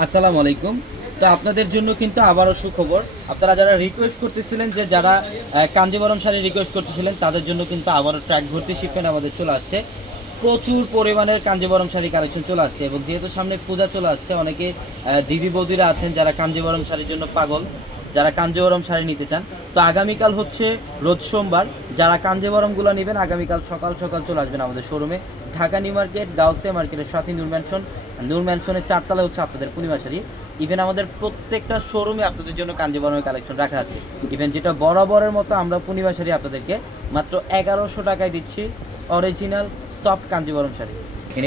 আসসালামু আলাইকুম। তো আপনাদের জন্য কিন্তু আবারও সুখবর। আপনারা যারা রিকোয়েস্ট করতেছিলেন যে যারা কাঞ্জিবরম শাড়ি রিকোয়েস্ট করতেছিলেন তাদের জন্য কিন্তু আবারও ট্রাক ভর্তি শিপমেন্ট আমাদের চলে আসছে। প্রচুর পরিমাণের কাঞ্জিবরম শাড়ি কালেকশন চলে আসছে এবং যেহেতু সামনে পূজা চলে আসছে অনেকে দিদি বৌদিরা আছেন যারা কাঞ্জিবরম শাড়ির জন্য পাগল, যারা কাঞ্জিবরম শাড়ি নিতে চান। তো আগামীকাল হচ্ছে রোজ সোমবার, যারা কাঞ্জিবরমগুলো নেবেন আগামীকাল সকাল সকাল চলে আসবেন আমাদের শোরুমে। ঢাকা নিউ মার্কেট, গাউসিয়া মার্কেটের সাথে নূর ম্যানশন, নূর ম্যানশনের 4 তলায় হচ্ছে আপনাদের পূর্ণিমা শাড়ি। ইভেন আমাদের প্রত্যেকটা শোরুমে আপনাদের জন্য কাঞ্জিবরমের কালেকশন রাখা আছে। ইভেন যেটা বরাবরের মতো আমরা পূর্ণিমা শাড়ি আপনাদেরকে মাত্র 1100 টাকায় দিচ্ছি, অরিজিনাল সফট কাঞ্জিবরম শাড়ি।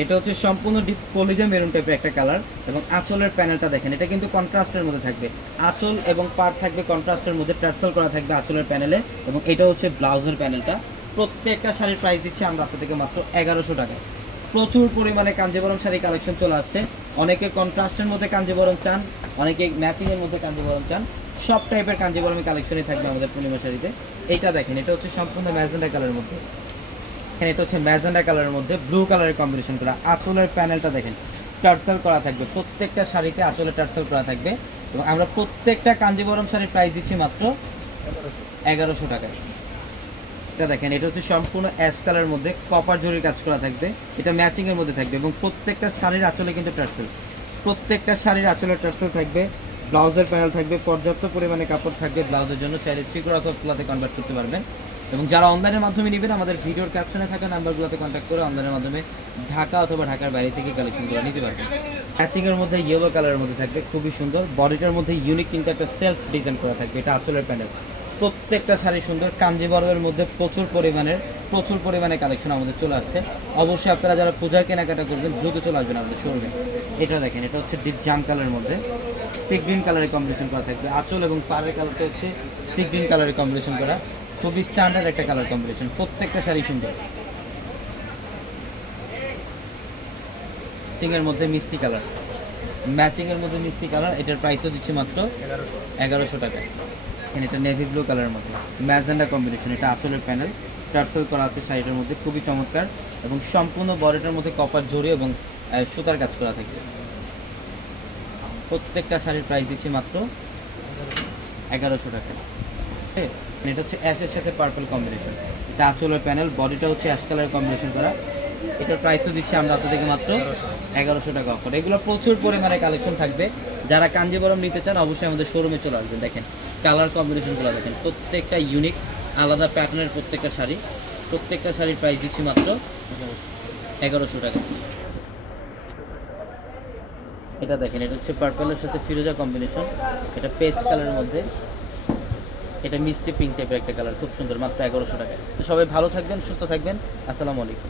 এটা হচ্ছে সম্পূর্ণ ডিপ কলিজা মেরুন টাইপের একটা কালার এবং আঁচলের প্যানেলটা দেখেন, এটা কিন্তু কন্ট্রাস্টের মধ্যে থাকবে। আঁচল এবং পাড় থাকবে কন্ট্রাস্টের মধ্যে, টার্সেল করা থাকবে আঁচলের প্যানেলে এবং এটা হচ্ছে ব্লাউজের প্যানেলটা। প্রত্যেকটা শাড়ির প্রাইস দিচ্ছি আমরা আপনাদেরকে মাত্র 1100 টাকায়। প্রচুর পরিমাণে কাঞ্জিবরম শাড়ি কালেকশন চলে আসছে। অনেকে কন্ট্রাস্টের মধ্যে কাঞ্জিবরম চান, অনেকে ম্যাচিংয়ের মধ্যে কাঞ্জিবরম চান। সব টাইপের কাঞ্জিবরমের কালেকশনই থাকবে আমাদের পূর্ণিমা শাড়িতে। এইটা দেখেন, এটা হচ্ছে সম্পূর্ণ ম্যাজেন্ডা কালারের মধ্যে। এখানে এটা হচ্ছে ম্যাজেন্ডা কালারের মধ্যে ব্লু কালারের কম্বিনেশন করা। আঁচলের প্যানেলটা দেখেন, টার্সেল করা থাকবে। প্রত্যেকটা শাড়িতে আঁচলে টার্সেল করা থাকবে এবং আমরা প্রত্যেকটা কাঞ্জিবরম শাড়ির প্রাইস দিচ্ছি মাত্র 1100 টাকায়। এটা দেখেন, এটা হচ্ছে সম্পূর্ণ অ্যাশ কালারের মধ্যে কপার জরির কাজ করা থাকবে। এটা ম্যাচিংয়ের মধ্যে থাকবে এবং প্রত্যেকটা শাড়ির আঁচলে কিন্তু টার্সেল, প্রত্যেকটা শাড়ির আঁচলে টার্সেল থাকবে। ব্লাউজের প্যানেল থাকবে, পর্যাপ্ত পরিমাণে কাপড় থাকবে ব্লাউজের জন্য, চাইলে থ্রি-কোর অথবা ফ্লাতে কনভার্ট করতে পারবেন। এবং যারা অনলাইনের মাধ্যমে নেবেন আমাদের ভিডিওর ক্যাপশনে থাকা নাম্বারগুলোতে কন্ট্যাক্ট করে অনলাইনের মাধ্যমে ঢাকা অথবা ঢাকার বাইরে থেকে কালেকশনগুলো নিতে পারবেন। ম্যাচিংয়ের মধ্যে ইয়েলো কালারের মধ্যে থাকবে, খুবই সুন্দর। বডিটার মধ্যে ইউনিক কিন্তু একটা সেলফ ডিজাইন করা থাকবে, এটা আঁচলের প্যানেল। প্রত্যেকটা শাড়ি সুন্দর। কাঞ্জিবরমের মধ্যে প্রচুর পরিমাণে কালেকশন আমাদের চলে আসছে। অবশ্যই আপনারা যারা পূজার কেনাকাটা করবেন দ্রুত চলে আসবেন আমাদের শোরুমে। এটা দেখেন, এটা হচ্ছে ডিপ জাম কালারের মধ্যে সি গ্রিন কালারের কম্বিনেশন করা থাকবে। আঁচল এবং পাড়ের কালারটা হচ্ছে সি গ্রিন কালারের কম্বিনেশন করা, খুবই স্ট্যান্ডার্ড একটা কালার কম্বিনেশন। প্রত্যেকটা শাড়ি সুন্দর। ম্যাচিংয়ের মধ্যে মিষ্টি কালার, ম্যাচিংয়ের মধ্যে মিষ্টি কালার। এটার প্রাইসও দিচ্ছি মাত্র 1100 টাকায়। এটা নেভি ব্লু কালারের মধ্যে ম্যাজেন্ডা কম্বিনেশন, এটা আঁচলের প্যানেল টার্সেল করা আছে শাড়িটার মধ্যে, খুবই চমৎকার। এবং সম্পূর্ণ বডিটার মধ্যে কপার জড়ি এবং সুতার কাজ করা থাকবে। প্রত্যেকটা শাড়ির প্রাইস দিচ্ছি মাত্র 1100 টাকা। এটা হচ্ছে অ্যাশের সাথে পার্পল কম্বিনেশন, এটা আঁচলের প্যানেল, বডিটা হচ্ছে অ্যাশ কালার কম্বিনেশন করা। এটার প্রাইসও দিচ্ছি আমরা আপনাদেরকে মাত্র 1100 টাকা অফার। এগুলো প্রচুর পরিমাণে কালেকশন থাকবে। যারা কাঞ্জিবরম নিতে চান অবশ্যই আমাদের শোরুমে চলে আসবেন। দেখেন কালার কম্বিনেশনগুলো দেখেন, প্রত্যেকটা ইউনিক, আলাদা প্যাটার্নের প্রত্যেকটা শাড়ি। প্রত্যেকটা শাড়ির প্রাইস দিচ্ছি মাত্র 1100 টাকা। এটা দেখেন, এটা হচ্ছে পার্পলের সাথে ফিরোজা কম্বিনেশন, এটা পেস্ট কালারের মধ্যে, এটা মিষ্টি পিঙ্ক টাইপের একটা কালার, খুব সুন্দর, মাত্র 1100 টাকা। তো সবাই ভালো থাকবেন, সুস্থ থাকবেন। আসসালামু আলাইকুম।